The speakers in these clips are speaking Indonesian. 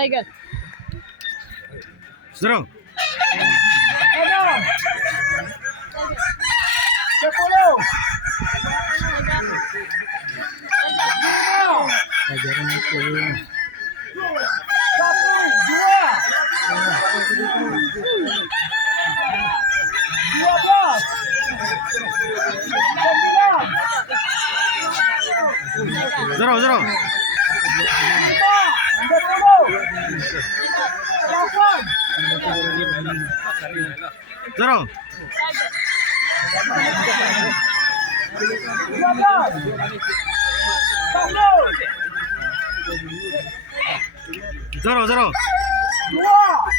Tiger. Zero. 10. Pelajaran itu. 1, 2, 12. Zero, zero. 10. 8. Zero. 12. Zero, zero. 12.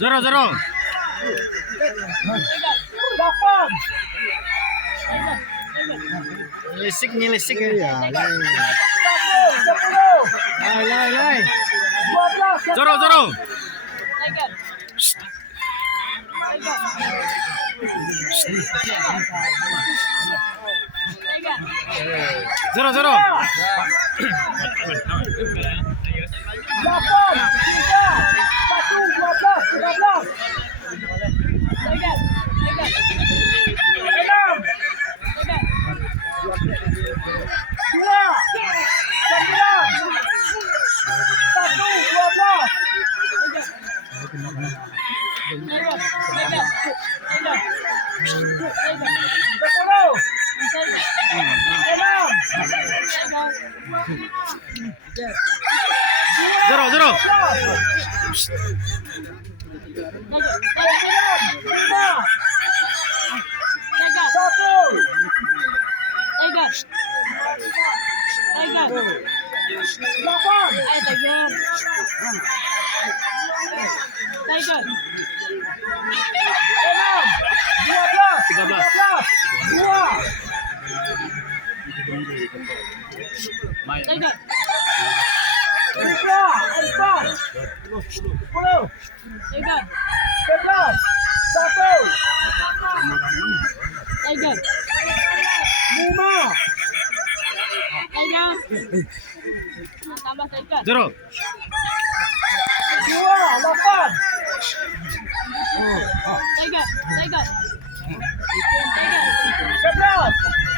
Zero, zero. 8. Nilisik, nilisik ya. Lay, Lay, lay, lay. 12. Zero, zero. Tiger. Zero, zero. 0, 0. Tiger. 0. 11.